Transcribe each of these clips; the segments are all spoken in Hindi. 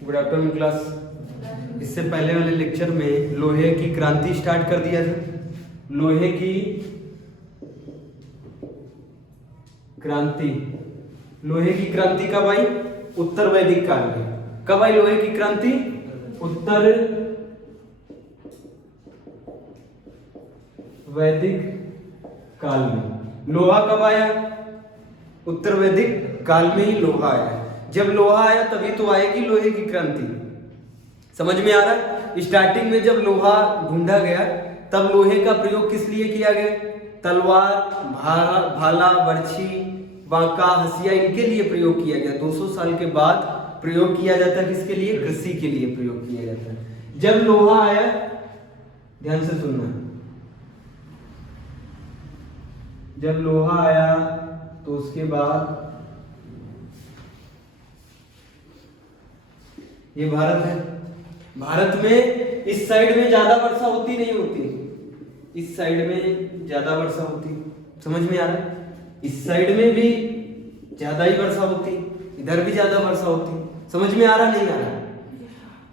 Good afternoon class. इससे पहले वाले लेक्चर में लोहे की क्रांति स्टार्ट कर दिया था। लोहे की क्रांति, लोहे की क्रांति कब आई? उत्तर वैदिक काल में। कब आई लोहे की क्रांति? उत्तर वैदिक काल में। लोहा कब आया? उत्तर वैदिक काल में ही लोहा आया। जब लोहा आया तभी तो आएगी लोहे की क्रांति। समझ में आ रहा है? स्टार्टिंग में जब लोहा ढूंढा गया तब लोहे का प्रयोग किस लिए किया गया? तलवार, भाला, बर्छी, बांका, हसिया, इनके लिए प्रयोग किया गया। 200 साल के बाद प्रयोग किया जाता है। किसके लिए? कृषि के लिए प्रयोग किया जाता है। जब लोहा आया, ध्यान से सुनना, जब लोहा आया तो उसके बाद ये भारत है। भारत में इस साइड में ज्यादा वर्षा होती नहीं होती, इस साइड में ज्यादा वर्षा होती। समझ में आ रहा है? इस साइड में भी ज्यादा ही वर्षा होती, इधर भी ज्यादा वर्षा होती। समझ में आ रहा नहीं आ रहा?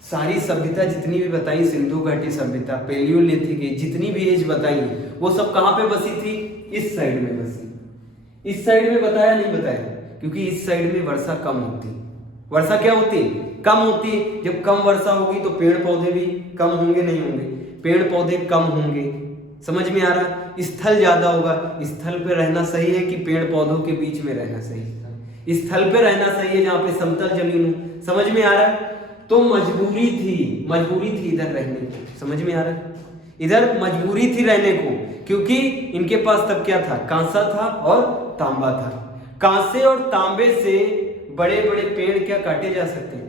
सारी सभ्यता जितनी भी बताई, सिंधु घाटी सभ्यता, पैलियोलिथिक एज, जितनी भी एज बताई वो सब कहां पे बसी थी? इस साइड में बसी। इस साइड में बताया नहीं बताया? क्योंकि इस साइड में वर्षा कम होती। वर्षा क्या होती? कम होती। जब कम वर्षा होगी तो पेड़ पौधे भी कम होंगे, नहीं होंगे? पेड़ पौधे कम होंगे। समझ में आ रहा? स्थल ज्यादा होगा। स्थल पे रहना सही है कि पेड़ पौधों के बीच में रहना सही है? स्थल पे रहना सही है जहाँ पे समतल जमीन हो। समझ में आ रहा है? तो मजबूरी थी इधर रहने की। समझ में आ रहा है? इधर मजबूरी थी रहने को, क्योंकि इनके पास तब क्या था? कांसा था और तांबा था। कांसे और तांबे से बड़े बड़े पेड़ क्या काटे जा सकते हैं?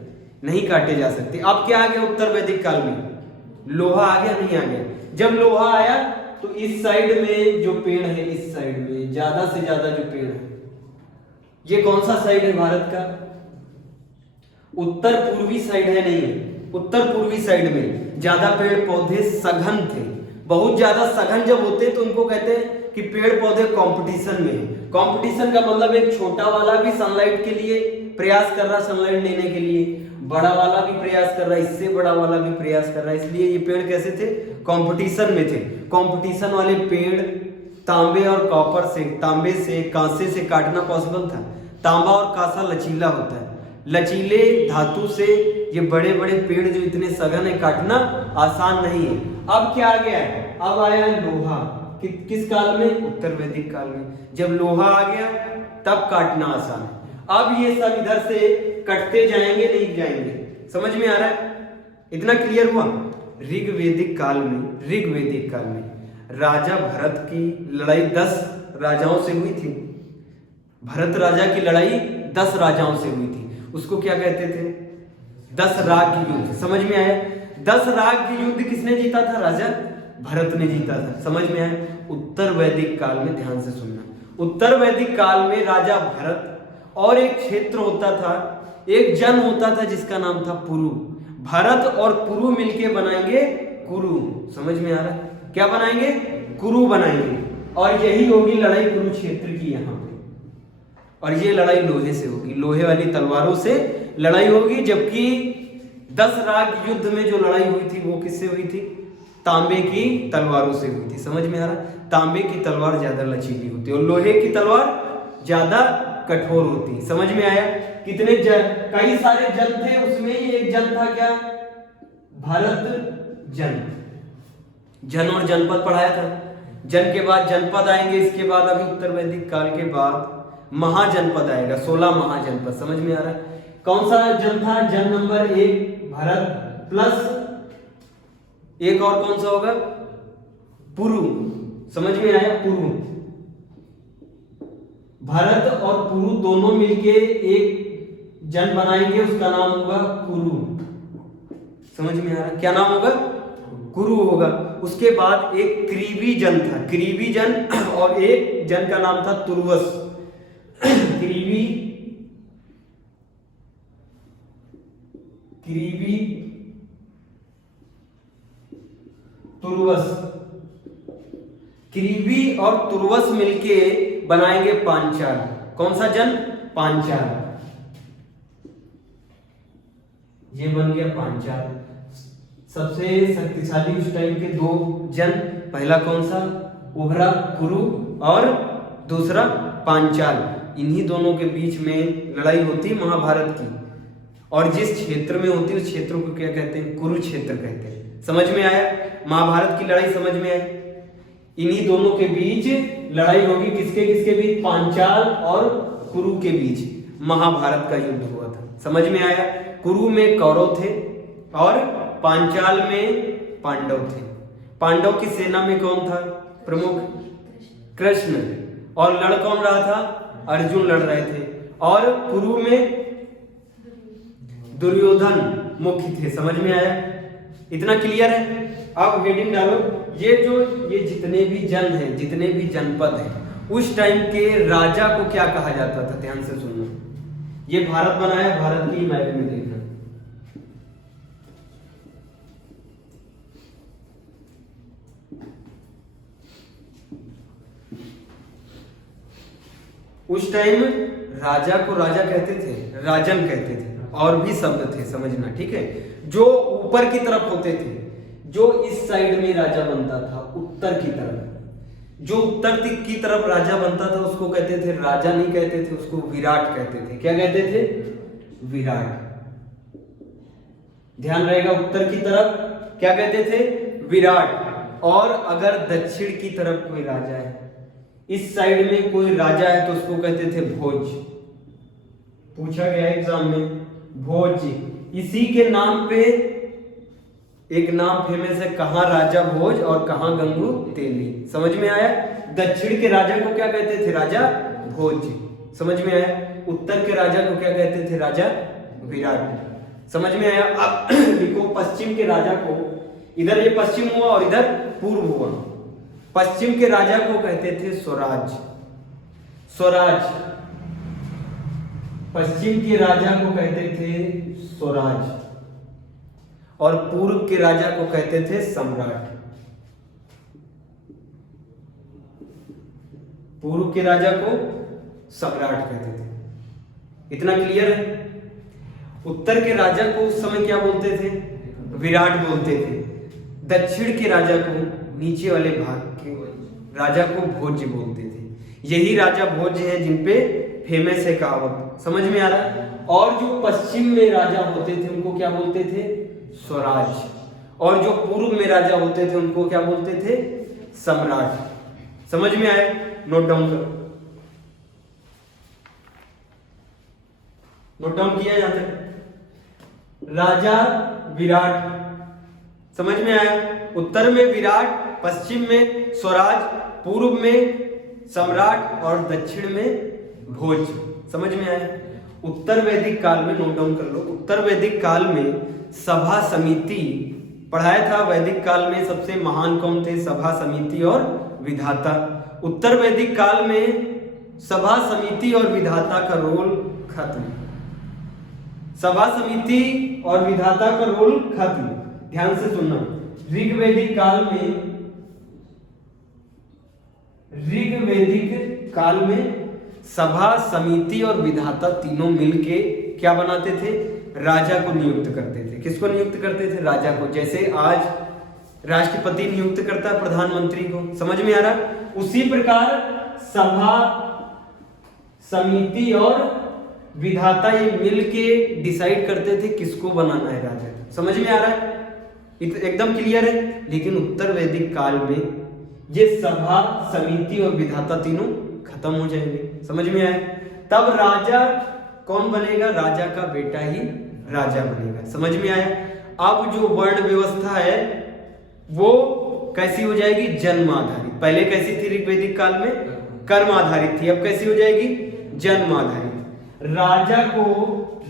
नहीं काटे जा सकते। अब क्या आ गया उत्तर वैदिक काल में? लोहा आ गया, नहीं आ गया? जब लोहा आया तो इस साइड में जो पेड़ है, इस साइड में ज्यादा से ज्यादा जो पेड़ है, ये कौन सा साइड है भारत का? उत्तर पूर्वी साइड है, नहीं है? उत्तर पूर्वी साइड में ज्यादा पेड़ पौधे सघन थे। बहुत ज्यादा सघन जब होते तो उनको कहते हैं कि पेड़ पौधे कंपटीशन में। कंपटीशन का मतलब एक छोटा वाला भी सनलाइट के लिए प्रयास कर रहा, सनलाइट लेने के लिए, बड़ा वाला भी प्रयास कर रहा है, इससे बड़ा वाला भी प्रयास कर रहा है। इसलिए ये पेड़ कैसे थे? कंपटीशन में थे। कंपटीशन वाले पेड़ तांबे और कॉपर से, तांबे से, कांसे से काटना पॉसिबल था। तांबा और कांसा लचीला होता है। लचीले धातु से ये बड़े बड़े पेड़ जो इतने सघन है, काटना आसान नहीं है। अब क्या आ गया है? अब आया लोहा। किस काल में? उत्तर वैदिक काल में। जब लोहा आ गया तब काटना आसान है। अब ये सब इधर से कटते जाएंगे, नहीं जाएंगे? समझ में आ रहा है? इतना क्लियर हुआ? ऋग्वैदिक काल में राजा भरत की लड़ाई 10 राजाओं से हुई थी। भरत राजा की लड़ाई 10 राजाओं से हुई थी। उसको क्या कहते थे? 10 राग की युद्ध। समझ में आया? 10 राग की युद्ध किसने जीता था? राजा भरत ने जीता था। समझ में आया? उत्तर वैदिक काल में, ध्यान से सुनना, उत्तर वैदिक काल में राजा भरत और एक क्षेत्र होता था, एक जन होता था जिसका नाम था पुरु। भरत और पुरु मिलके बनाएंगे कुरु। समझ में आ रहा है? क्या बनाएंगे? कुरु बनाएंगे। और यही होगी लड़ाई कुरुक्षेत्र की यहाँ पे। और ये लड़ाई लोहे से होगी, लोहे वाली तलवारों से लड़ाई होगी। जबकि 10 राग युद्ध में जो लड़ाई हुई थी वो किससे हुई थी? तांबे की तलवारों से हुई थी। समझ में आ रहा? तांबे की तलवार ज्यादा लचीली होती है और लोहे की तलवार ज्यादा कठोर होती। समझ में आया? कितने जन, कई सारे जन थे, उसमें ही एक जन था क्या? भरत जन। जन और जनपद पढ़ाया था। जन के बाद जनपद आएंगे, इसके बाद अभी उत्तर वैदिक काल के बाद महाजनपद आएगा, 16 महाजनपद। समझ में आ रहा है? कौन सा जन था? जन नंबर 1 भरत, प्लस एक और कौन सा होगा? पुरु। समझ में आया? पुरु। भरत और पुरु दोनों मिलके एक जन बनाएंगे, उसका नाम होगा कुरु। समझ में आ रहा? क्या नाम होगा? कुरु होगा। उसके बाद एक क्रीवी जन था, क्रीवी जन, और एक जन का नाम था तुर्वस। क्रीवी तुर्वस। क्रीवी और तुर्वस मिलके बनाएंगे पांचाल। कौन सा जन? पांचाल। ये बन गया पांचाल। सबसे शक्तिशाली उस टाइम के दो जन, पहला कौन सा, उभरा कुरु और दूसरा पांचाल। इन्हीं दोनों के बीच में लड़ाई होती है महाभारत की, और जिस क्षेत्र में होती है उस क्षेत्र को क्या कहते हैं, कुरुक्षेत्र कहते हैं। समझ में आया, महाभारत की लड़ाई समझ में आई। इन्हीं दोनों के बीच लड़ाई होगी, किसके किसके बीच, पांचाल और कुरु के बीच महाभारत का युद्ध हुआ था। समझ में आया, कुरु में कौरव थे और पांचाल में पांडव थे। पांडव की सेना में कौन था प्रमुख, कृष्ण, और लड़ कौन रहा था, अर्जुन लड़ रहे थे, और कुरु में दुर्योधन मुख्य थे। समझ में आया, इतना क्लियर है। अब हेडिंग डालो, ये जितने भी जन हैं, जितने भी जनपद हैं, उस टाइम के राजा को क्या कहा जाता था, ध्यान से सुनना। ये भारत बनाया, भारत की मैप में देखना। उस टाइम राजा को राजा कहते थे, राजन कहते थे, और भी शब्द थे, समझना, ठीक है। जो ऊपर की तरफ होते थे, जो इस साइड में राजा बनता था, उत्तर की तरफ, जो उत्तर की तरफ राजा बनता था उसको कहते थे, राजा नहीं कहते थे, उसको विराट कहते थे। क्या कहते थे, विराट। ध्यान रहेगा, उत्तर की तरफ क्या कहते थे, विराट। और अगर दक्षिण की तरफ कोई राजा है, इस साइड में कोई राजा है, तो उसको कहते थे भोज। पूछा गया एग्जाम में, भोज। इसी के नाम पे एक नाम फेमस है, कहां राजा भोज और कहां गंगू तेली। समझ में आया, दक्षिण के राजा को क्या कहते थे, राजा भोज। समझ में आया, उत्तर के राजा को क्या कहते थे, राजा विराट। समझ में आया। अब लिखो, पश्चिम के राजा को, इधर ये पश्चिम हुआ और इधर पूर्व हुआ, पश्चिम के राजा को कहते थे स्वराज। स्वराज, पश्चिम के राजा को कहते थे स्वराज, और पूर्व के राजा को कहते थे सम्राट। पूर्व के राजा को सम्राट कहते थे। इतना क्लियर है। उत्तर के राजा को उस समय क्या बोलते थे, विराट बोलते थे। दक्षिण के राजा को, नीचे वाले भाग के राजा को भोज बोलते थे। यही राजा भोज हैं जिनपे फेमस है कहावत। समझ में आ रहा है। और जो पश्चिम में राजा होते थे उनको क्या बोलते थे, स्वराज, और जो पूर्व में राजा होते थे उनको क्या बोलते थे, सम्राट। समझ में आए, नोट डाउन करो, नोट डाउन किया जाता है। राजा विराट, समझ में आया। उत्तर में विराट, पश्चिम में स्वराज, पूर्व में सम्राट और दक्षिण में भोज। समझ में आया। उत्तर वैदिक काल में, नोट डाउन कर लो, उत्तर वैदिक काल में सभा समिति पढ़ाया था। वैदिक काल में सबसे महान कौन थे, सभा समिति और विधाता। उत्तर वैदिक काल में सभा समिति और विधाता का रोल खत्म। सभा समिति और विधाता का रोल खत्म। ध्यान से सुनना, ऋग्वैदिक काल में सभा समिति और विधाता तीनों मिलके क्या बनाते थे, राजा को नियुक्त करते थे। किसको नियुक्त करते थे, राजा को। जैसे आज राष्ट्रपति नियुक्त करता है प्रधानमंत्री को। समझ में आ रहा। उसी प्रकार सभा समिति और विधाता ये मिलके डिसाइड करते थे किसको बनाना है राजा। समझ में आ रहा है, एकदम क्लियर है। लेकिन उत्तर वैदिक काल में ये सभा समिति और विधाता तीनों खत्म हो जाएंगे। समझ में आए। तब राजा कौन बनेगा, राजा का बेटा ही राजा बनेगा। समझ में आया। अब जो वर्ण व्यवस्था है वो कैसी हो जाएगी, जन्म आधारित। पहले कैसी थी ऋग्वैदिक काल में, कर्म आधारित थी। अब कैसी हो जाएगी, जन्म आधारित। राजा को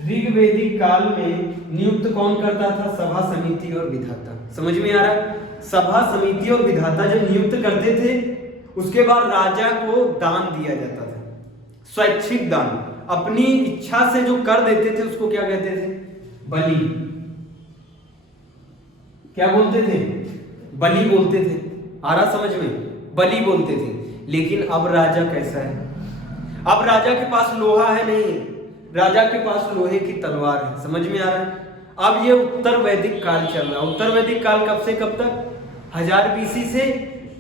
ऋग्वैदिक काल में नियुक्त कौन करता था, सभा समिति और विधाता। समझ में आ रहा है। सभा समिति और विधाता जब नियुक्त करते थे उसके बाद राजा को दान दिया जाता था, स्वैच्छिक दान। अपनी इच्छा से जो कर देते थे उसको क्या कहते थे, बलि। क्या बोलते थे, बलि बोलते थे। आ रहा समझ में, बलि बोलते थे। लेकिन अब राजा कैसा है, अब राजा के पास लोहा है नहीं, राजा के पास लोहे की तलवार है। समझ में आ रहा है। अब ये उत्तर वैदिक काल चल रहा है। उत्तर वैदिक काल कब से कब तक? 1000 बीसी से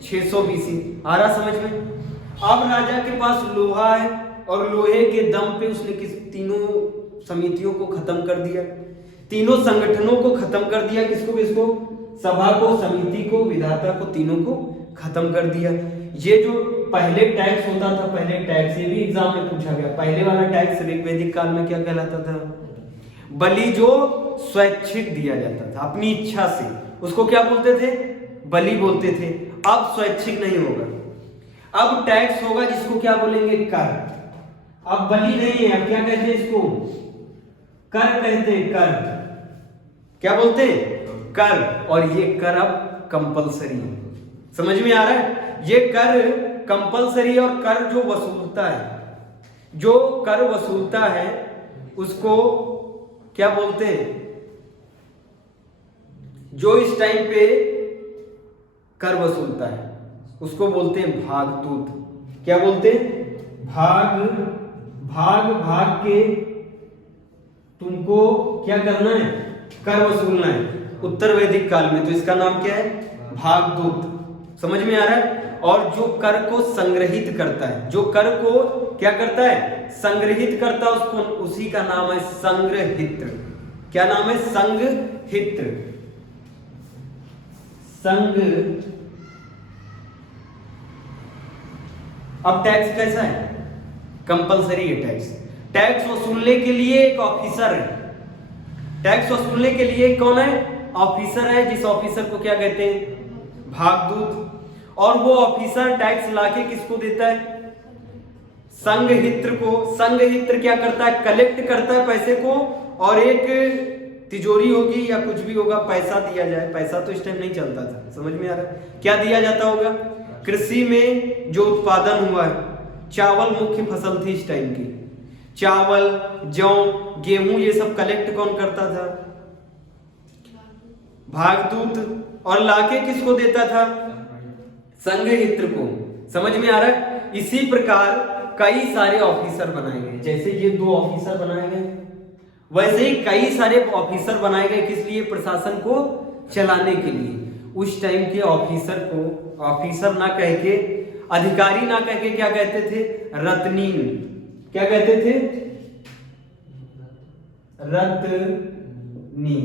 600 बीसी। आ रहा समझ में? अब राजा के पास लोहा है और लोहे के दम पे उसने तीनों समितियों को खत्म कर दिया, तीनों संगठनों को खत्म कर दिया। किसको? सभा को, समिति को, विधाता को, तीनों को खत्म कर दिया। ये जो पहले टैक्स होता था, पहले टैक्स, ये भी एग्जाम में पूछा गया, पहले वाला टैक्स ऋग्वैदिक काल में क्या कहलाता था? बलि, जो स्वैच्छिक दिया जाता था अपनी इच्छा से, उसको क्या बोलते थे? बलि बोलते थे। अब स्वैच्छिक नहीं होगा, अब टैक्स होगा जिसको क्या बोलेंगे? कर। अब बलि नहीं है, अब क्या कहते हैं इसको? कर कहते हैं, कर। क्या बोलते हैं? कर। और ये कर अब कंपलसरी है। समझ में आ रहा है? ये कर कंपलसरी, और कर जो वसूलता है, जो कर वसूलता है उसको क्या बोलते हैं? जो इस टाइम पे कर वसूलता है उसको बोलते हैं भागदूत। क्या बोलते हैं? भाग के तुमको क्या करना है? कर वसूलना है। उत्तर वैदिक काल में तो इसका नाम क्या है? भागदूत। समझ में आ रहा है? और जो कर को संग्रहित करता है, जो कर को क्या करता है? संग्रहित करता है, उसको, उसी का नाम है संग्रहित्र। क्या नाम है? संग्रहित्र। अब टैक्स कैसा है? कंपलसरी है टैक्स। टैक्स वसूलने के लिए एक ऑफिसर है। टैक्स वसूलने के लिए कौन है? ऑफिसर है, जिस ऑफिसर को क्या कहते हैं? भागदूत। और वो ऑफिसर टैक्स लाके किसको देता है? संघहित्र को। संघहित्र क्या करता है? कलेक्ट करता है पैसे को, और एक तिजोरी होगी या कुछ भी होगा, पैसा दिया जाए। पैसा तो इस टाइम नहीं चलता था, समझ में आ रहा है? क्या दिया जाता होगा? कृषि में जो उत्पादन हुआ है, चावल मुख्य फसल थी इस टाइम की, चावल, जौ, गेहूं, ये सब कलेक्ट कौन करता था? भागदूत। और लाके किसको देता था? संघहित्र को। समझ में आ रहा है? इसी प्रकार कई सारे ऑफिसर बनाए गए, जैसे ये 2 ऑफिसर बनाए गए, वैसे ही कई सारे ऑफिसर बनाए गए। किस लिए? प्रशासन को चलाने के लिए। उस टाइम के ऑफिसर को ऑफिसर ना कह के, अधिकारी ना कह के क्या कहते थे? रत्नीन। क्या कहते थे? रत्नीन।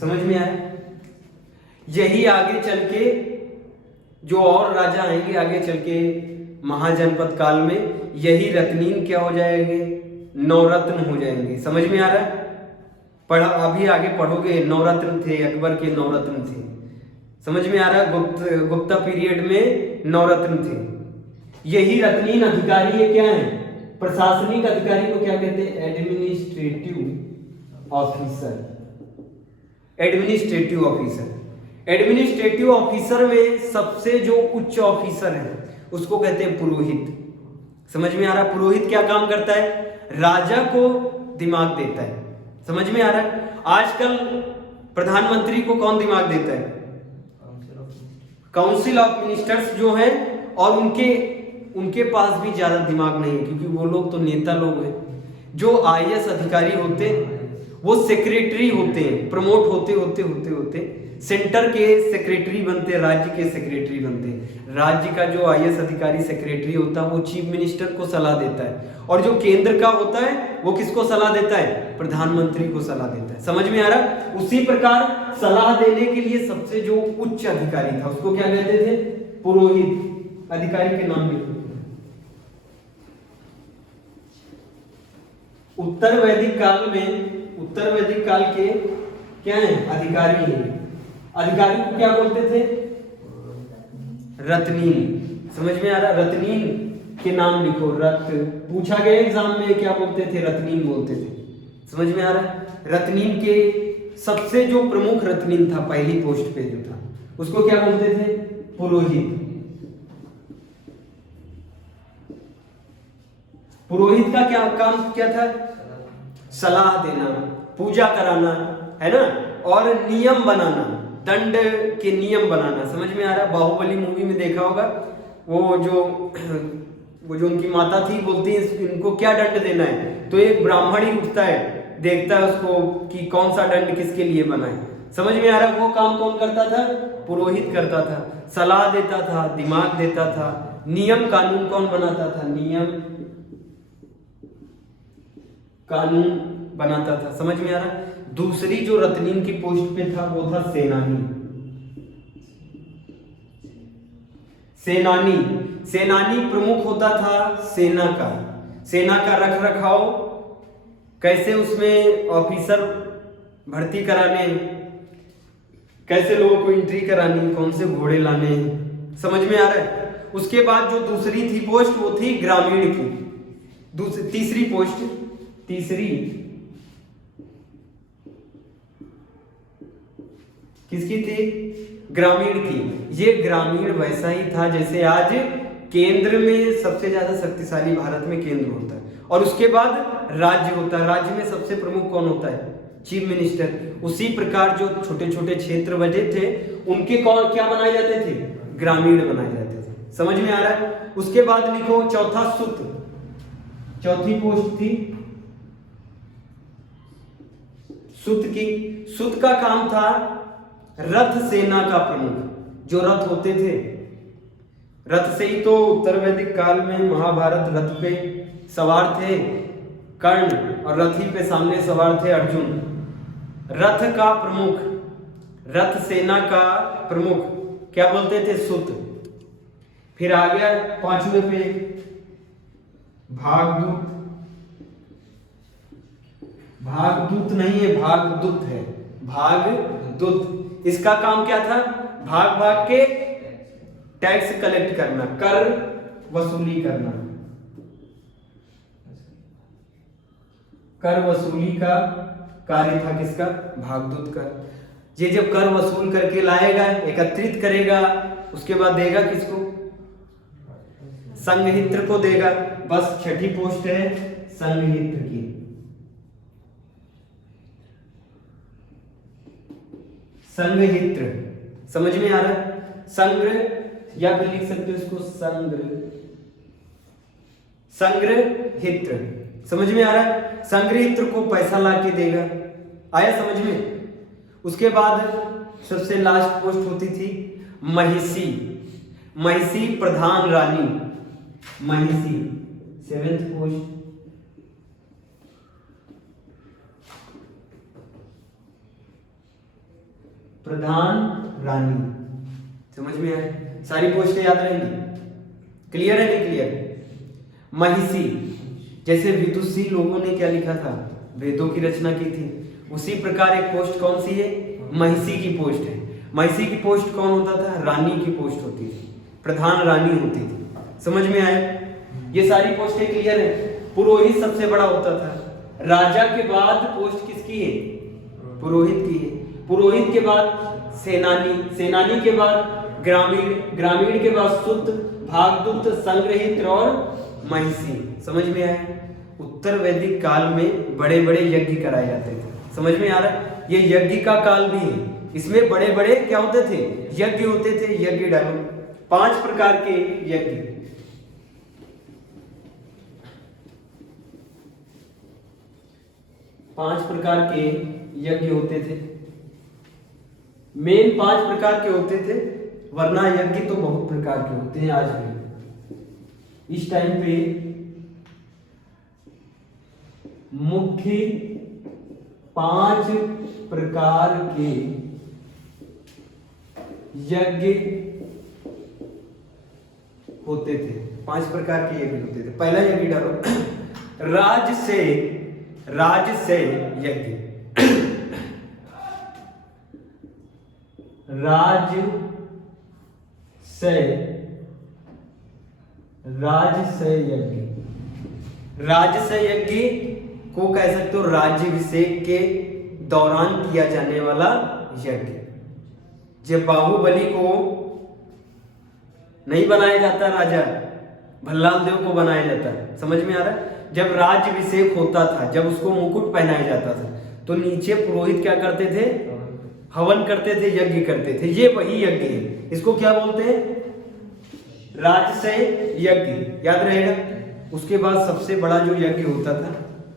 समझ में आया? यही आगे चल के जो और राजा आएंगे, आगे चल के महाजनपद काल में, यही रत्नीन क्या हो जाएंगे? नवरत्न हो जाएंगे। समझ में आ रहा है? पढ़ा, अभी आगे पढ़ोगे, नवरत्न थे, अकबर के नवरत्न थे। समझ में आ रहा है? गुप्ता पीरियड में नवरत्न थे। यही रत्नीन अधिकारी है, क्या है? प्रशासनिक अधिकारी को क्या कहते हैं? Administrative officer. Administrative officer. Administrative officer में सबसे जो उच्च ऑफिसर है उसको कहते हैं पुरोहित। समझ में आ रहा है? पुरोहित क्या काम करता है? राजा को दिमाग देता है। समझ में आ रहा है? आजकल प्रधानमंत्री को कौन दिमाग देता है? काउंसिल ऑफ मिनिस्टर्स जो है, और उनके पास भी ज्यादा दिमाग नहीं है, क्योंकि वो लोग तो नेता लोग हैं। जो आईएएस अधिकारी होते हैं वो सेक्रेटरी होते हैं, प्रमोट होते होते सेंटर के सेक्रेटरी बनते, राज्य के सेक्रेटरी बनते। राज्य का जो आईएएस अधिकारी सेक्रेटरी होता है वो चीफ मिनिस्टर को सलाह देता है, और जो केंद्र का होता है वो किसको सलाह देता है? प्रधानमंत्री को सलाह देता है। समझ में आ रहा? उसी प्रकार सलाह देने के लिए सबसे जो उच्च अधिकारी था उसको क्या कहते थे? पुरोहित। अधिकारी के नाम लिखो। उत्तर वैदिक काल के क्या है? अधिकारी हैं। अधिकारी को क्या बोलते थे? रत्नीन। समझ में आ रहा? रत्नीन के नाम लिखो। पूछा गया एग्जाम में, क्या बोलते थे? रत्नीन बोलते थे। समझ में आ रहा? रत्नीन के सबसे जो प्रमुख रत्नीन था, पहली पोस्ट पे जो था, उसको क्या बोलते थे? पुरोहित। पुरोहित का क्या काम क्या था? सलाह देना, पूजा कराना, है ना, और नियम बनाना, दंड के नियम बनाना। समझ में आ रहा? बाहुबली मूवी में देखा होगा, वो जो उनकी माता थी बोलती है इनको क्या दंड देना है, तो एक ब्राह्मण ही उठता है, देखता है उसको कि कौन सा दंड किसके लिए बना है। समझ में आ रहा है? वो काम कौन करता था? पुरोहित करता था। सलाह देता था, दिमाग देता था। नियम कानून कौन बनाता था? नियम कानून बनाता था। समझ में आ रहा है? दूसरी जो रत्नीन की पोस्ट पे था वो था सेनानी। सेनानी सेनानी प्रमुख होता था सेना का। सेना का रख रखाव, कैसे उसमें ऑफिसर भर्ती कराने, कैसे लोगों को एंट्री करानी, कौन से घोड़े लाने। समझ में आ रहा है? उसके बाद जो दूसरी थी पोस्ट वो थी ग्रामीण की। तीसरी पोस्ट, तीसरी किसकी थी? ग्रामीण की। ये ग्रामीण वैसा ही था जैसे आज केंद्र में सबसे ज्यादा शक्तिशाली भारत में केंद्र होता है और उसके बाद राज्य होता है। राज्य में सबसे प्रमुख कौन होता है? Chief minister. उसी प्रकार जो छोटे छोटे क्षेत्र बचे थे उनके कौन क्या बनाए जाते थे? ग्रामीण बनाए जाते थे। समझ में आ रहा है? उसके बाद लिखो चौथा सुत। चौथी पोस्ट थी सुत की। सुत का काम था रथ सेना का प्रमुख। जो रथ होते थे, रथ से ही तो उत्तर वैदिक काल में महाभारत रथ पे सवार थे कर्ण और रथी पे सामने सवार थे अर्जुन। रथ का प्रमुख, रथ सेना का प्रमुख क्या बोलते थे? सुत। फिर आ गया पांचवें पे भागदूत। भागदूत नहीं है, भागदूत है। भागदूत, इसका काम क्या था? भाग भाग के टैक्स कलेक्ट करना, कर वसूली करना। कर वसूली का कार्य था किसका? भागदूत का। ये जब कर वसूल करके लाएगा, एकत्रित करेगा, उसके बाद देगा किसको? संघहित्र को देगा। बस छठी पोस्ट है संघहित्र की। संघहित्र, समझ में आ रहा है? संग्रह या फिर लिख सकते हो इसको संग्रहित्र। समझ में आ रहा है? संग्रहित्र को पैसा ला के देगा। आया समझ में? उसके बाद सबसे लास्ट पोस्ट होती थी महिषी। महिषी प्रधान रानी। महिषी सेवेंथ पोस्ट। प्रधान रानी। समझ में आए? सारी पोस्टें याद रहेंगी? क्लियर है नहीं क्लियर? महिषी, जैसे विदुषी लोगों ने क्या लिखा था? वेदों की रचना की थी। उसी प्रकार एक पोस्ट कौन सी है? महिषी की पोस्ट है। महिषी की पोस्ट कौन होता था? रानी की पोस्ट होती थी, प्रधान रानी होती थी। समझ में आया? ये सारी पोस्टें क्लियर है? पुरोहित सबसे बड़ा होता था। राजा के बाद पोस्ट किसकी है? पुरोहित की है। पुरोहित के बाद सेनानी, सेनानी के बाद ग्रामीण, ग्रामीण के बाद सुत, भागदूत, संग्रहित्र और महिषी। समझ में आया? उत्तर वैदिक काल में बड़े बड़े यज्ञ कराए जाते थे। समझ में आ रहा है? ये यज्ञ का काल भी है। इसमें बड़े बड़े क्या होते थे? यज्ञ होते थे। यज्ञ डालो, 5 प्रकार के यज्ञ। पांच प्रकार के यज्ञ होते थे। मेन 5 प्रकार के होते थे, वरना यज्ञ तो बहुत प्रकार के होते हैं आज भी। इस टाइम पे मुख्य 5 प्रकार के यज्ञ होते थे। 5 प्रकार के यज्ञ होते थे। पहला यज्ञ डालो, राजस्य यज्ञ। राजस्य यज्ञ। राजस्य यज्ञ को कह सकते हो राज्याभिषेक के दौरान किया जाने वाला यज्ञ। जब बाहुबली को नहीं बनाया जाता राजा, भल्लाल देव को बनाया जाता है। समझ में आ रहा है? जब राज्याभिषेक होता था, जब उसको मुकुट पहनाया जाता था, तो नीचे पुरोहित क्या करते थे? हवन करते थे, यज्ञ करते थे। ये वही यज्ञ है। इसको क्या बोलते हैं? राजस्य यज्ञ। याद रहेगा? उसके बाद सबसे बड़ा जो यज्ञ होता था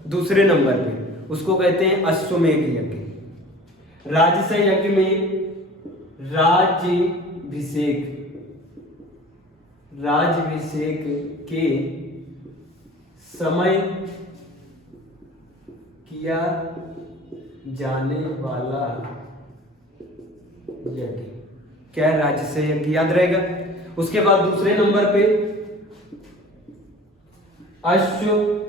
दूसरे नंबर पे, उसको कहते हैं अश्वमेध यज्ञ। राजस यज्ञ में राज्याभिषेक के समय किया जाने वाला यज्ञ क्या है? राजस यज्ञ, याद रहेगा। उसके बाद दूसरे नंबर पे अश्वमेध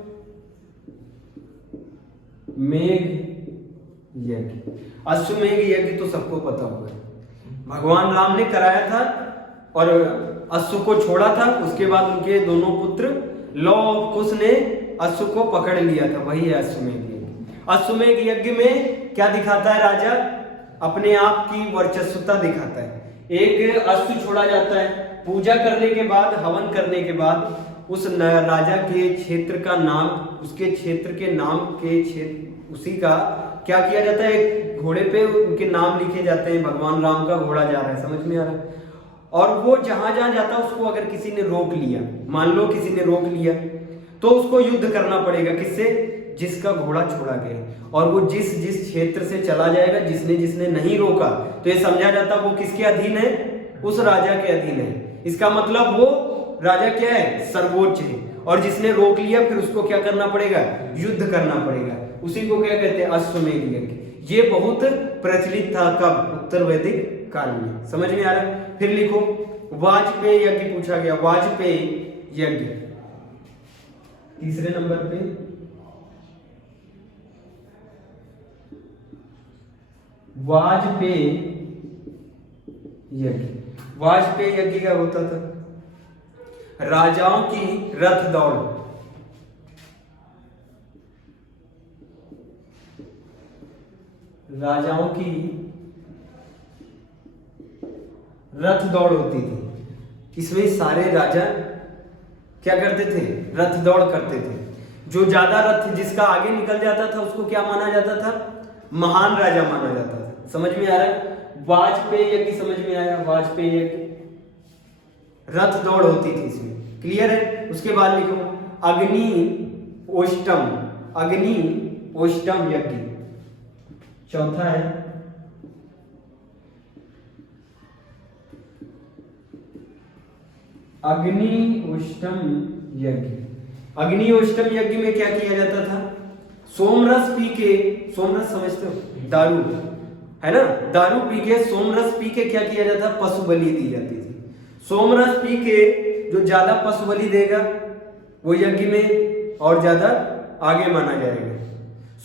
यज्ञ। अश्वमेध यज्ञ तो सबको पता होगा, भगवान राम ने कराया था और अश्व को छोड़ा था। उसके बाद उनके दोनों पुत्र लौ और कुश ने अश्व को पकड़ लिया था, वही है अश्वमेध यज्ञ। अश्वमेध यज्ञ में क्या दिखाता है? राजा अपने आप की वर्चस्वता दिखाता है। एक अश्व छोड़ा जाता है, पूजा करने के बाद, हवन करने के बाद उस राजा के क्षेत्र का नाम, उसके क्षेत्र के नाम के क्षेत्र, उसी का क्या किया जाता है? एक घोड़े पे उनके नाम लिखे जाते हैं। भगवान राम का घोड़ा जा रहा है, समझ में आ रहा है? और वो जहां जहां जाता है उसको अगर किसी ने रोक लिया, मान लो किसी ने रोक लिया, तो उसको युद्ध करना पड़ेगा। किससे? जिसका घोड़ा छोड़ा गया। और वो जिस जिस क्षेत्र से चला जाएगा, जिसने जिसने नहीं रोका, तो ये समझा जाता वो किसके अधीन है? उस राजा के अधीन है। इसका मतलब वो राजा क्या है? सर्वोच्च है। और जिसने रोक लिया फिर उसको क्या करना पड़ेगा? युद्ध करना पड़ेगा। उसी को क्या कहते हैं? अश्वमेध यज्ञ। ये बहुत प्रचलित था, कब? उत्तर वैदिक काल में। समझ में आ रहा है? फिर लिखो वाजपेय यज्ञ पूछा गया। वाजपेय यज्ञ तीसरे नंबर पे वाजपेय यज्ञ। वाजपेय यज्ञ क्या होता था? राजाओं की रथ दौड़। राजाओं की रथ दौड़ होती थी। इसमें सारे राजा क्या करते थे? रथ दौड़ करते थे। जो ज्यादा रथ जिसका आगे निकल जाता था उसको क्या माना जाता था? महान राजा माना जाता था। समझ में आ रहा है? वाजपेय यज्ञ समझ में आया? वाजपेय यज्ञ रथ दौड़ होती थी इसमें। क्लियर है? उसके बाद लिखो अग्नि ओष्टम यज्ञ। चौथा है अग्निओष्टम यज्ञ। अग्निओष्टम यज्ञ में क्या किया जाता था? सोमरस पी के, सोमरस समझते हो? दारू है ना? दारू पी के, सोमरस पी के क्या किया जाता? पशु बलि दी जाती थी। सोमरस पी के जो ज्यादा पशु बलि देगा वो यज्ञ में और ज्यादा आगे माना जाएगा।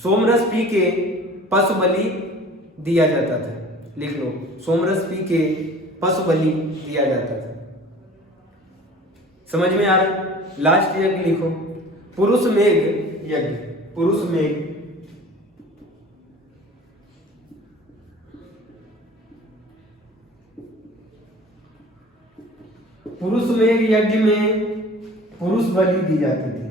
सोमरस पी के पशु बलि दिया जाता था। लिख लो, सोमरस पी के पशु बलि दिया जाता था। समझ में आ रहा? लास्ट यज्ञ लिखो पुरुष मेघ यज्ञ। पुरुष मेघ यज्ञ में पुरुष बलि दी जाती थी।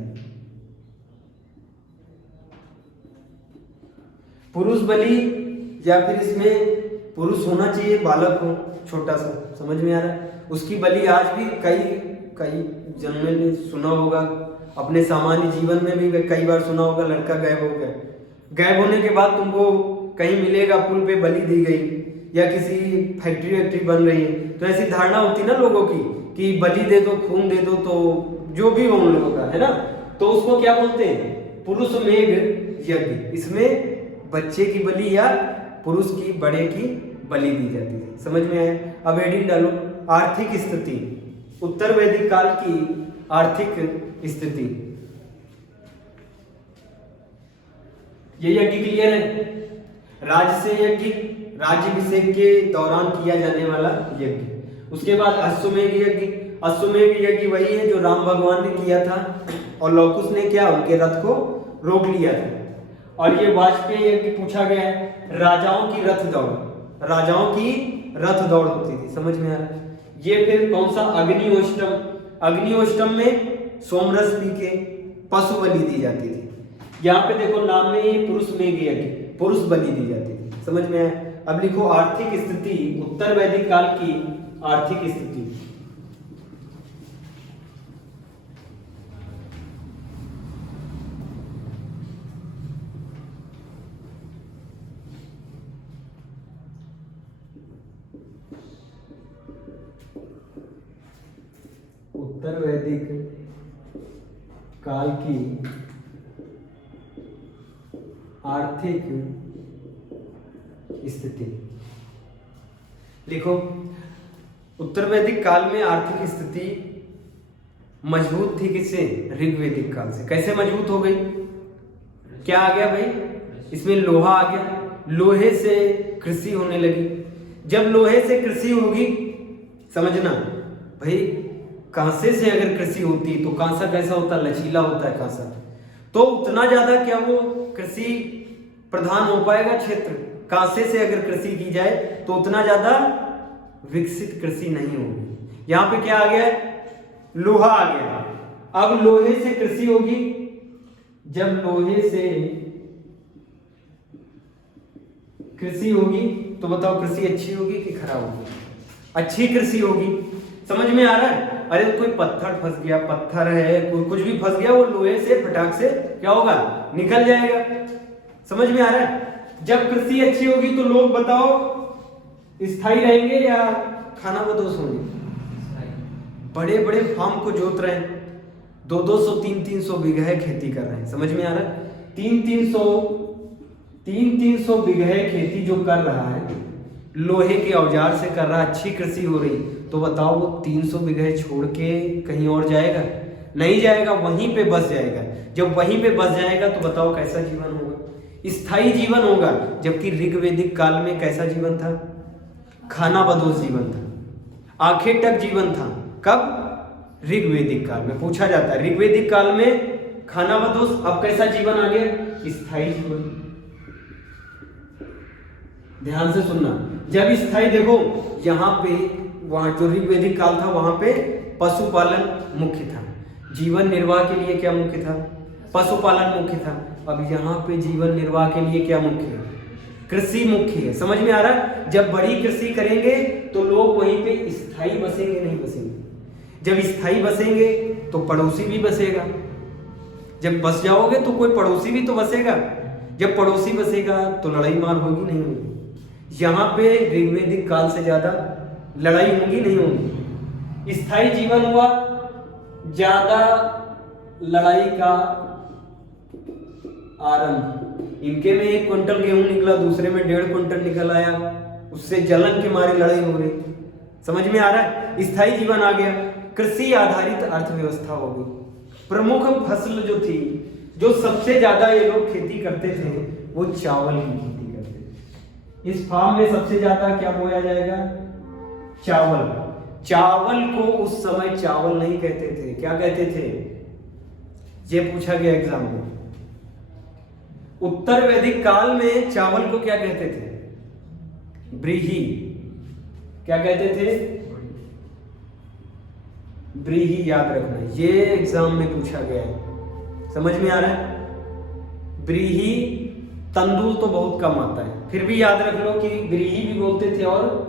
पुरुष बलि, या फिर इसमें पुरुष होना चाहिए, बालक हो छोटा सा। समझ में आ रहा है? उसकी बलि आज भी कई जन्म में सुना होगा, अपने सामान्य जीवन में भी कई बार सुना होगा। लड़का गायब हो गया, गायब होने के बाद तुमको कहीं मिलेगा पुल पे बलि दी गई, या किसी फैक्ट्री बन रही है, तो ऐसी धारणा होती ना लोगों की कि बलि दे दो, खून दे दो, तो जो भी हो उन लोगों का, है ना? तो उसको क्या बोलते हैं? पुरुष मेघ यज्ञ। इसमें बच्चे की बलि या पुरुष की, बड़े की बलि दी जाती है। समझ में आया? अब हेडिंग डालो आर्थिक स्थिति, उत्तर वैदिक काल की आर्थिक स्थिति। ये यज्ञ क्लियर है? राजसेय यज्ञ, राज्याभिषेक के दौरान किया जाने वाला यज्ञ। उसके बाद अश्वमेध यज्ञ। अश्वमेध यज्ञ वही है जो राम भगवान ने किया था और लौकुश ने क्या उनके रथ को रोक लिया था। और ये वाजपेय यज्ञ पूछा गया है, राजाओं की रथ दौड़। राजाओं की रथ दौड़ होती थी। समझ में आ रहा है? ये फिर कौन सा? अग्निओष्टम। अग्निओष्टम में सोमरस पी के पशु बलि दी जाती थी। यहाँ पे देखो नाम में ही पुरुष मेघ यज्ञ, पुरुष बलि दी जाती थी। समझ में आया? अब लिखो आर्थिक स्थिति, उत्तर वैदिक काल की आर्थिक स्थिति। उत्तर वैदिक काल की आर्थिक स्थिति। लिखो, उत्तर वैदिक काल में आर्थिक स्थिति मजबूत थी किससे? ऋग्वैदिक काल से। कैसे मजबूत हो गई? क्या आ गया भाई? इसमें लोहा आ गया, लोहे से कृषि होने लगी। जब लोहे से कृषि होगी, समझना भाई, कांसे से अगर कृषि होती तो कांसा कैसा होता? लचीला होता है कांसा, तो उतना ज्यादा क्या वो कृषि प्रधान हो पाएगा क्षेत्र। कांसे से अगर कृषि की जाए तो उतना ज्यादा विकसित कृषि नहीं होगी। यहां पे क्या आ गया? लोहा आ गया। अब लोहे से कृषि होगी। जब लोहे से कृषि होगी तो बताओ कृषि अच्छी होगी कि खराब होगी? अच्छी कृषि होगी। समझ में आ रहा है? अरे कोई पत्थर फंस गया, पत्थर है, कोई कुछ भी फंस गया, वो लोहे से फटाक से क्या होगा? निकल जाएगा। समझ में आ रहा है? जब कृषि अच्छी होगी तो लोग बताओ स्थायी रहेंगे या खाना बदोश होंगे? बड़े बड़े फार्म को जोत रहे हैं, 200-200 300-300 बीघे खेती कर रहे हैं। समझ में आ रहा है? 300-300 बीघे खेती जो कर रहा है, लोहे के औजार से कर रहा है, अच्छी कृषि हो रही, तो बताओ वो 300 बीघे छोड़ के कहीं और जाएगा? नहीं जाएगा, वहीं पे बस जाएगा। जब वहीं पे बस जाएगा तो बताओ कैसा जीवन होगा? स्थायी जीवन होगा। जबकि ऋग्वैदिक काल में कैसा जीवन था? खाना बदोश जीवन था, आंखें टक जीवन था। कब? ऋग्वैदिक काल में। पूछा जाता है ऋग्वैदिक काल में खाना बदोश, अब कैसा जीवन आ गया? स्थायी जीवन। ध्यान से सुनना, जब स्थायी, देखो यहाँ पे, वहां जो ऋग्वैदिक काल था वहां पे पशुपालन मुख्य था। जीवन निर्वाह के लिए क्या मुख्य था? पशुपालन मुख्य था। अब यहाँ पे जीवन निर्वाह के लिए क्या मुख्य है? कृषि मुख्य है। समझ में आ रहा है? जब बड़ी कृषि करेंगे तो लोग वहीं पे स्थायी बसेंगे, नहीं बसेंगे। जब स्थायी बसेंगे तो पड़ोसी भी बसेगा। जब बस जाओगे तो कोई पड़ोसी भी तो बसेगा। जब पड़ोसी बसेगा तो लड़ाई मार होगी, नहीं होगी? यहाँ पे ऋग्वैदिक काल से ज्यादा लड़ाई होगी, नहीं होगी? स्थायी जीवन हुआ, ज्यादा लड़ाई का आरंभ। इनके में 1 क्विंटल गेहूं निकला, दूसरे में 1.5 क्विंटल निकल आया, उससे जलन के मारे लड़ाई हो रही। समझ में आ रहा है? स्थायी जीवन आ गया। कृषि आधारित अर्थव्यवस्था हो गई। प्रमुख फसल जो थी, जो सबसे ज्यादा ये लोग खेती करते थे, वो चावल की खेती करते थे। इस फार्म में सबसे ज्यादा क्या बोया जाएगा? चावल। चावल को उस समय चावल नहीं कहते थे, क्या कहते थे? ये पूछा गया एग्जाम में। उत्तर वैदिक काल में चावल को क्या कहते थे? ब्रीही। क्या कहते थे? ब्रीही। याद रखना, ये एग्जाम में पूछा गया है। समझ में आ रहा है? ब्रीही। तंदूल तो बहुत कम आता है, फिर भी याद रख लो कि ब्रीही भी बोलते थे और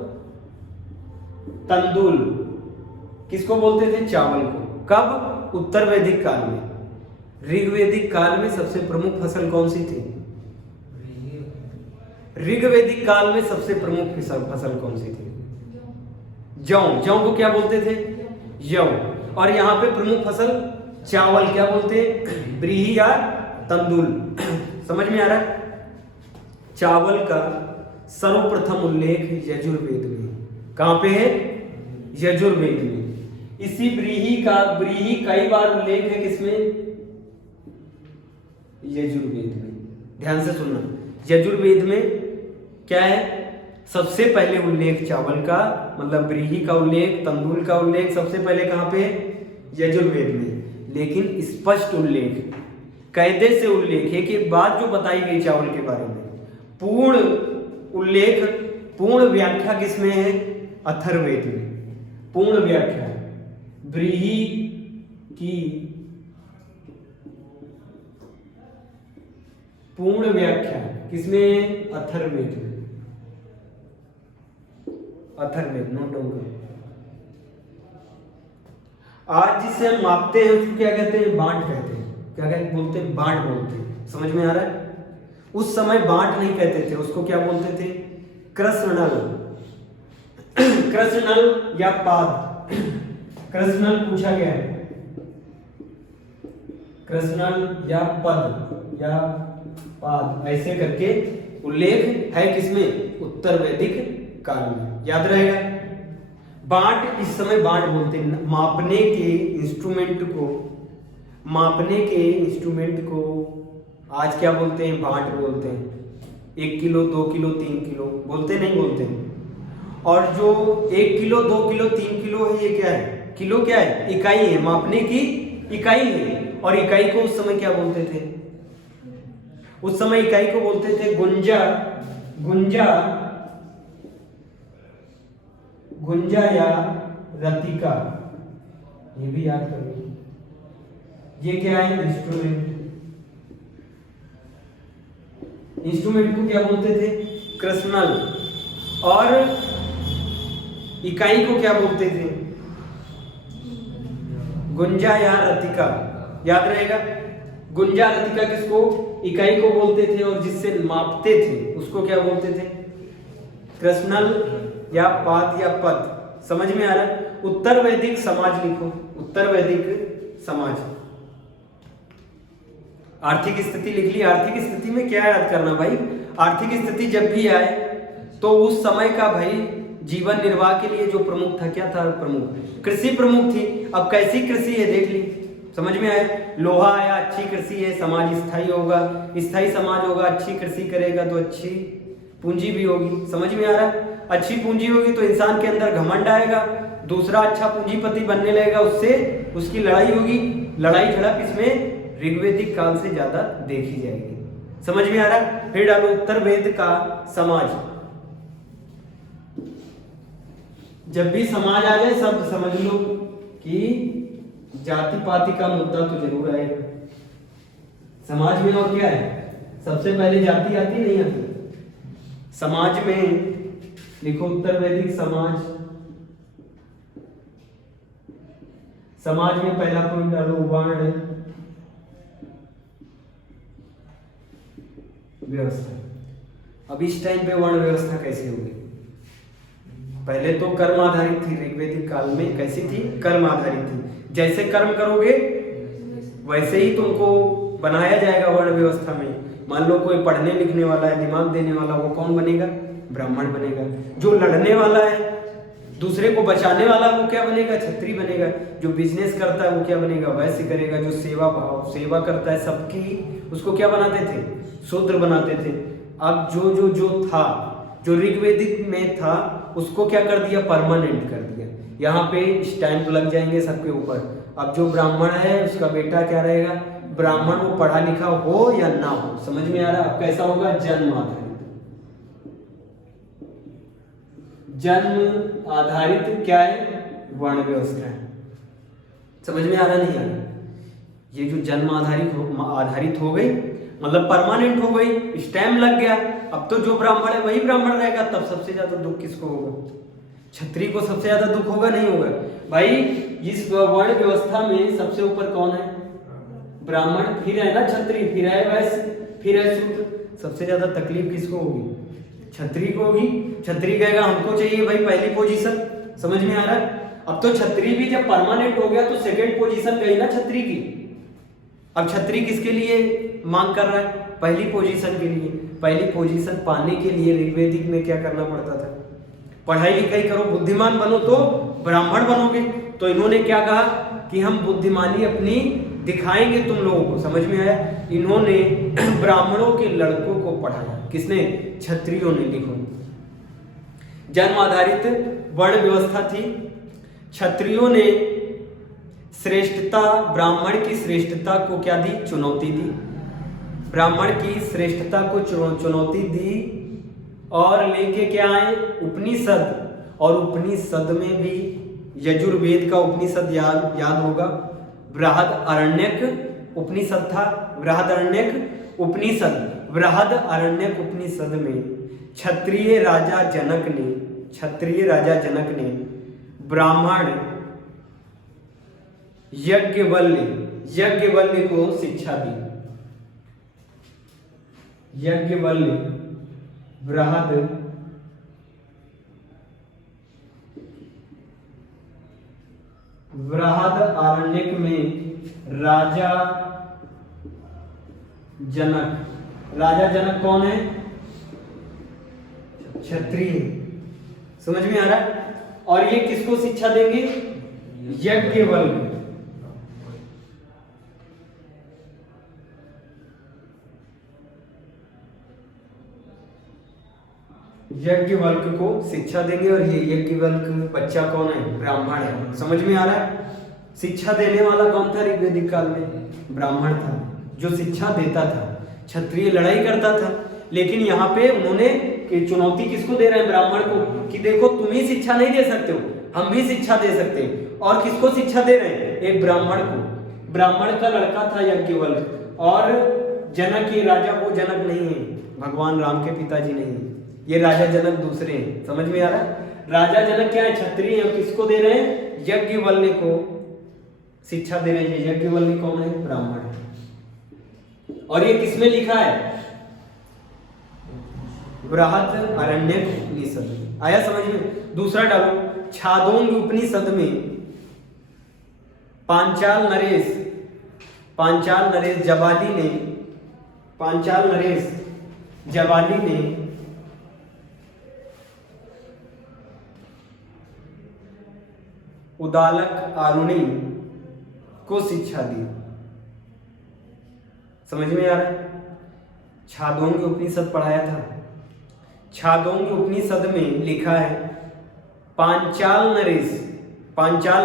तंदूल किसको बोलते थे? चावल को। कब? उत्तर वैदिक काल में। ऋग्वैदिक काल में सबसे प्रमुख फसल कौन सी थी? ऋग्वैदिक काल में सबसे प्रमुख फसल कौन सी थी? जौ। जौ को क्या बोलते थे? जौ। और यहाँ पे प्रमुख फसल चावल क्या बोलते हैं? ब्रीही या तंदूल। समझ में आ रहा है? चावल का सर्वप्रथम उल्लेख यजुर्वेद में। कहां पे है? यजुर्वेद में। इसी ब्रीही कई बार उल्लेख है किसमें? यजुर्वेद में। ध्यान से सुनना, यजुर्वेद में क्या है? सबसे पहले उल्लेख चावल का, मतलब ब्रीही का उल्लेख, तंदूल का उल्लेख सबसे पहले कहां पे है? यजुर्वेद में। लेकिन स्पष्ट उल्लेख, कायदे से उल्लेख है कि बात जो बताई गई चावल के बारे में, पूर्ण उल्लेख, पूर्ण व्याख्या किसमें है? अथर्ववेद में। पूर्ण व्याख्या ब्रीही की, पूर्ण व्याख्या किसमें? अथर्ववेद में। अथर्ववेद, नोट डाउन करो। आज जिसे हम मापते हैं उसको क्या कहते हैं? बांट कहते हैं। क्या कहते बोलते हैं? बांट बोलते हैं। समझ में आ रहा है? उस समय बांट नहीं कहते थे, उसको क्या बोलते थे? कृष्णनल। कृष्णनल या पाद। कृष्णनल पूछा गया है। कृष्णल या पद या पाद ऐसे करके उल्लेख है किसमें, उत्तर वैदिक काल में, याद रहेगा। बांट, इस समय बांट बोलते हैं मापने के इंस्ट्रूमेंट को आज क्या बोलते हैं, बांट बोलते हैं। 1 किलो 2 किलो 3 किलो बोलते नहीं बोलते हैं। और जो 1 किलो 2 किलो 3 किलो है ये क्या है, किलो क्या है, इकाई है, मापने की इकाई है। और इकाई को उस समय क्या बोलते थे, उस समय इकाई को बोलते थे गुंजा या रतिका, ये भी याद करो। ये क्या है, इंस्ट्रूमेंट को क्या बोलते थे, कृष्णल। और इकाई को क्या बोलते थे, गुंजा या रतिका, याद रहेगा। गुंजा रतिका किसको, इकाई को बोलते थे, और जिससे मापते थे उसको क्या बोलते थे, कृष्णल या पाद या पद। समझ में आ रहा है। उत्तर वैदिक समाज लिखो, उत्तर वैदिक समाज। आर्थिक स्थिति लिख ली। आर्थिक स्थिति में क्या याद करना भाई, आर्थिक स्थिति जब भी आए तो उस समय का भाई जीवन निर्वाह के लिए जो प्रमुख था, क्या था प्रमुख, कृषि प्रमुख थी। अब कैसी कृषि है देख ली, समझ में आया। लोहा आया, अच्छी कृषि है, समाज स्थायी होगा, स्थायी समाज होगा, अच्छी कृषि करेगा तो अच्छी पूंजी भी होगी। समझ में आ रहा है। अच्छी पूंजी होगी तो इंसान के अंदर घमंड आएगा, दूसरा अच्छा पूंजीपति बनने लगेगा, उससे उसकी लड़ाई होगी। लड़ाई झड़प इसमें ऋग्वैदिक काल से ज्यादा देखी जाएगी। समझ में आ रहा है। फिर डालो उत्तर वेद का समाज। जब भी समाज आ जाए सब समझ लो कि जाति पाति का मुद्दा तो जरूर आएगा समाज में। और क्या है, सबसे पहले जाति आती नहीं आती समाज में। लिखो उत्तर वैदिक समाज। समाज में पहला पॉइंट डालो वर्ण व्यवस्था। अब इस टाइम पे वर्ण व्यवस्था कैसी होगी, पहले तो कर्म आधारित थी, ऋग्वैदिक काल में कैसी थी, कर्म आधारित थी। जैसे कर्म करोगे वैसे ही तुमको बनाया जाएगा वर्ण व्यवस्था में। मान लो कोई पढ़ने लिखने वाला है, दिमाग देने वाला, वो कौन बनेगा, ब्राह्मण बनेगा। जो लड़ने वाला है, दूसरे को बचाने वाला, वो क्या बनेगा, क्षत्रिय बनेगा। जो बिजनेस करता है वो क्या बनेगा, वैश्य करेगा। जो सेवा करता है सबकी, उसको क्या बनाते थे, शूद्र बनाते थे। अब जो था, जो ऋग्वैदिक में था, उसको क्या कर दिया, परमानेंट कर दिया। यहाँ पे स्टैंप लग जाएंगे सबके ऊपर। अब जो ब्राह्मण है उसका बेटा क्या रहेगा, ब्राह्मण, वो पढ़ा लिखा हो या ना हो। समझ में आ रहा है। अब कैसा होगा, जन्म आधारित। जन्म आधारित क्या है, वर्ण व्यवस्था है। समझ में आ रहा नहीं आ रहा। ये जो जन्म आधारित हो गई, मतलब परमानेंट हो गई, स्टैम्प लग गया। अब तो जो ब्राह्मण है वही ब्राह्मण रहेगा। तब सबसे ज्यादा दुख किसको होगा, क्षत्रिय को सबसे ज्यादा दुख होगा, नहीं होगा भाई। इस वर्ण व्यवस्था में सबसे ऊपर कौन है, ब्राह्मण, फिर है ना क्षत्रिय, फिर है वैश्य, फिर है शूद्र। सबसे ज्यादा तकलीफ किसको होगी, क्षत्रिय को होगी। क्षत्रिय कहेगा हमको चाहिए भाई पहली पोजीशन। समझ में आ रहा है। अब तो क्षत्रिय भी जब परमानेंट हो गया तो सेकंड पोजीशन गई ना क्षत्रिय की। अब क्षत्रिय किसके लिए मांग कर रहा है, पहली पोजीशन के लिए। पहली पोजीशन पाने के लिए ऋग्वैदिक में क्या करना पड़ता था, पढ़ाई लिखाई करो, बुद्धिमान बनो तो ब्राह्मण बनोगे। तो इन्होंने क्या कहा कि हम बुद्धिमानी अपनी दिखाएंगे तुम लोगों को। समझ में आया। इन्होंने ब्राह्मणों के लड़कों को पढ़ाया, किसने, क्षत्रियों ने। लिखो, जन्म आधारित वर्ण व्यवस्था थी। क्षत्रियों ने श्रेष्ठता, ब्राह्मण की श्रेष्ठता को क्या दी, चुनौती दी। ब्राह्मण की श्रेष्ठता को चुनौती दी और लेके क्या आए, उपनिषद। और उपनिषद में भी यजुर्वेद का उपनिषद याद होगा, बृहदारण्यक उपनिषद था। बृहदारण्यक उपनिषद में क्षत्रिय राजा जनक ने ब्राह्मण यज्ञवल्ल्य को शिक्षा दी। यज्ञवल्ल्य बृहदारण्यक में राजा जनक। राजा जनक कौन है? क्षत्रिय। समझ में आ रहा है? और ये किसको शिक्षा देंगे? यज्ञवल्क्य। यज्ञवल्क्य को शिक्षा देंगे। और ये यज्ञवल्क्य बच्चा कौन है? ब्राह्मण है। समझ में आ रहा है? शिक्षा देने वाला कौन था ऋग्वैदिक काल में? ब्राह्मण था, जो शिक्षा देता था। क्षत्रिय लड़ाई करता था, लेकिन यहाँ पे उन्होंने चुनौती किसको दे रहे हैं? ब्राह्मण को, कि देखो तुम ही शिक्षा नहीं दे सकते हो, हम भी शिक्षा दे सकते हैं। और किसको शिक्षा दे रहे हैं? एक ब्राह्मण को। ब्राह्मण का लड़का था यज्ञवल्क्य। और जनक, ये राजा वो जनक नहीं है, भगवान राम के पिताजी नहीं है, ये राजा जनक दूसरे हैं। समझ में आ रहा है? राजा जनक क्या है? क्षत्रिय है। किसको दे रहे हैं? यज्ञवल्क्य को शिक्षा दे रहे हैं। यज्ञवल्क्य कौन है? ब्राह्मण है। और ये किसमें लिखा है? बृहदारण्यक उपनिषद। आया समझ में? दूसरा डालो, छांदोग्य उपनिषद में पांचाल नरेश जबाली ने उदालक आरुणि को शिक्षा दी। समझ में आ रहा है? छांदोग्य उपनिषद पढ़ाया था। छांदोग्य उपनिषद में लिखा है पांचाल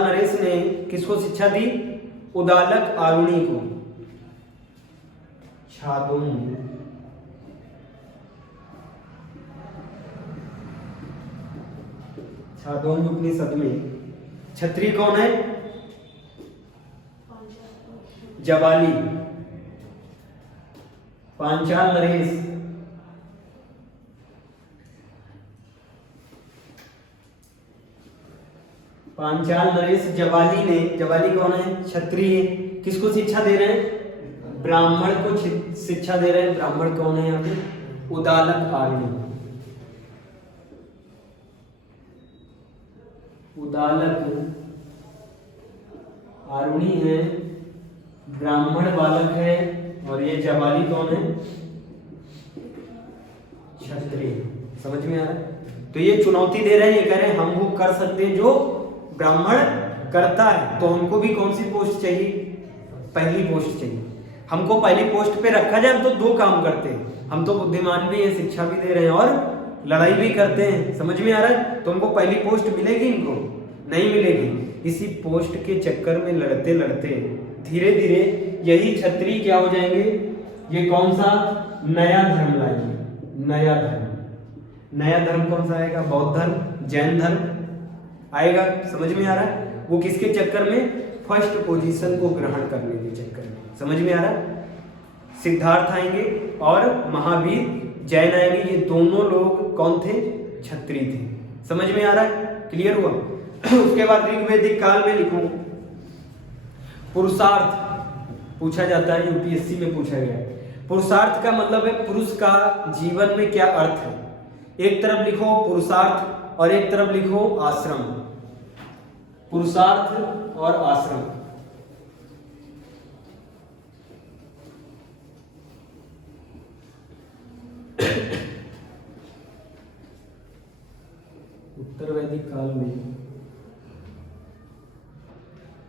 नरेश ने किसको शिक्षा दी? उदालक आरुणि को। छांदोग्य उपनिषद में क्षत्रिय कौन है? जबाली। पांचाल नरेश जबाली कौन है? क्षत्रिय। किसको शिक्षा दे रहे हैं? ब्राह्मण को शिक्षा दे रहे हैं। ब्राह्मण कौन है यहाँ पे? उदालक आरुणि। है, ब्राह्मण बालक है। और ये जबाली कौन है? क्षत्रिय। समझ में आ रहा है? तो ये चुनौती दे रहे हैं, ये कह रहे हैं हम वो कर सकते हैं जो ब्राह्मण करता है। तो हमको भी कौन सी पोस्ट चाहिए? पहली पोस्ट चाहिए। हमको पहली पोस्ट पे रखा जाए। हम तो दो काम करते हैं, हम तो बुद्धिमान भी हैं, शिक्षा भी दे रहे हैं और लड़ाई भी करते हैं। समझ में आ रहा है? तो हमको पहली पोस्ट मिलेगी, इनको नहीं मिलेगी। इसी पोस्ट के चक्कर में लड़ते लड़ते धीरे धीरे यही क्षत्रिय क्या हो जाएंगे? ये कौन सा नया धर्म लाएंगे? नया धर्म कौन सा आएगा? बौद्ध धर्म, जैन धर्म आएगा। समझ में आ रहा है? वो किसके चक्कर में? फर्स्ट पोजीशन को ग्रहण करने के चक्कर में। समझ में आ रहा है? सिद्धार्थ आएंगे और महावीर जैन आएंगे। ये दोनों लोग कौन थे? क्षत्रिय थे। समझ में आ रहा है? क्लियर हुआ? उसके बाद ऋग्वैदिक काल में लिखो, पुरुषार्थ पूछा जाता है, यूपीएससी में पूछा गया है। पुरुषार्थ का मतलब है पुरुष का जीवन में क्या अर्थ है। एक तरफ लिखो पुरुषार्थ और एक तरफ लिखो आश्रम। पुरुषार्थ और आश्रम। उत्तर वैदिक काल में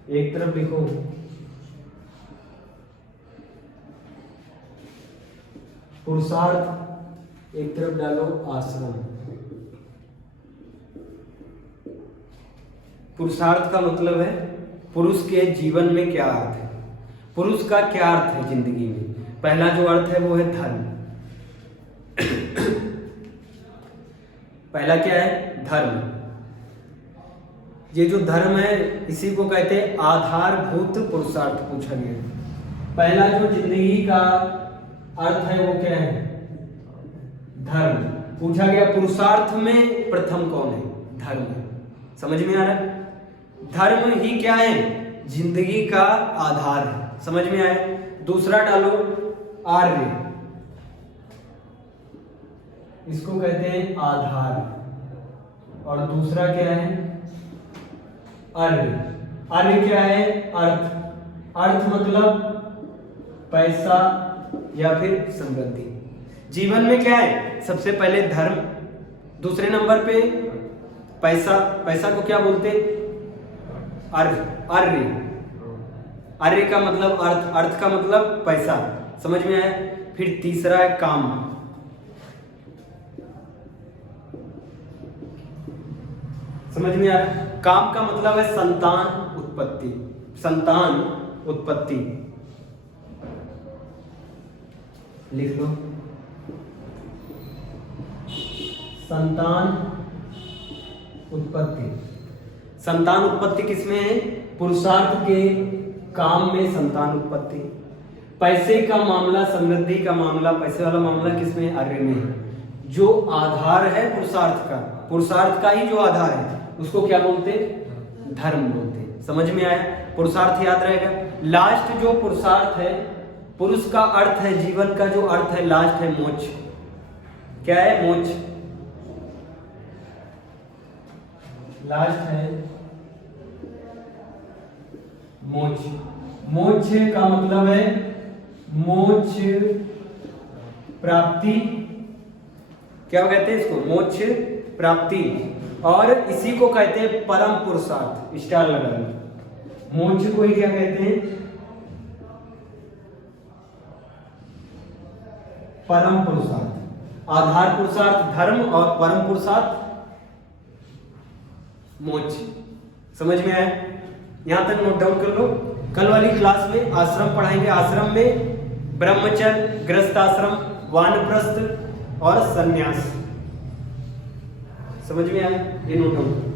एक तरफ लिखो पुरुषार्थ, एक तरफ डालो आश्रम। पुरुषार्थ का मतलब है पुरुष के जीवन में क्या अर्थ है, पुरुष का क्या अर्थ है जिंदगी में। पहला जो अर्थ है वो है धर्म। पहला क्या है? धर्म। ये जो धर्म है इसी को कहते हैं आधारभूत पुरुषार्थ। पूछा गया पहला जो जिंदगी का अर्थ है वो क्या है? धर्म। पूछा गया पुरुषार्थ में प्रथम कौन है? धर्म। समझ में आ रहा है? धर्म ही क्या है? जिंदगी का आधार है। समझ में आया? दूसरा डालो आर्य, इसको कहते हैं आधार। और दूसरा क्या है? अर्य। अर्य क्या है? अर्थ। अर्थ मतलब पैसा, या फिर समृद्धि। जीवन में क्या है, सबसे पहले धर्म, दूसरे नंबर पे पैसा, पैसा को क्या बोलते, अर्घ, अर्य, अर्य का मतलब अर्थ, अर्थ का मतलब पैसा, समझ में आया। फिर तीसरा है काम, समझ में आया। काम का मतलब है संतान उत्पत्ति, संतान उत्पत्ति, लिख लो, संतान उत्पत्ति। संतान उत्पत्ति किसमें है, पुरुषार्थ के काम में संतान उत्पत्ति। पैसे का मामला, समृद्धि का मामला, पैसे वाला मामला किसमें, अर्य में है। जो आधार है पुरुषार्थ का, पुरुषार्थ का ही जो आधार है उसको क्या बोलते, धर्म बोलते। समझ में आया, पुरुषार्थ याद रहेगा। लास्ट जो पुरुषार्थ है, पुरुष का अर्थ है, जीवन का जो अर्थ है लास्ट है मोक्ष। क्या है, मोक्ष, लास्ट है मोक्ष। मोक्ष का मतलब है मोक्ष प्राप्ति, क्या कहते हैं इसको, मोक्ष प्राप्ति, और इसी को कहते हैं परम पुरुषार्थ, स्टार लगा लो। मोक्ष को ही क्या कहते हैं, परम पुरुषार्थ। आधार पुरुषार्थ धर्म और परम पुरुषार्थ मोक्ष। समझ में आया, यहां तक नोट डाउन कर लो। कल वाली क्लास में आश्रम पढ़ाएंगे, आश्रम में ब्रह्मचर्य, गृहस्थ आश्रम, वानप्रस्थ और संन्यास। समझ में आया, ये नोट डाउन।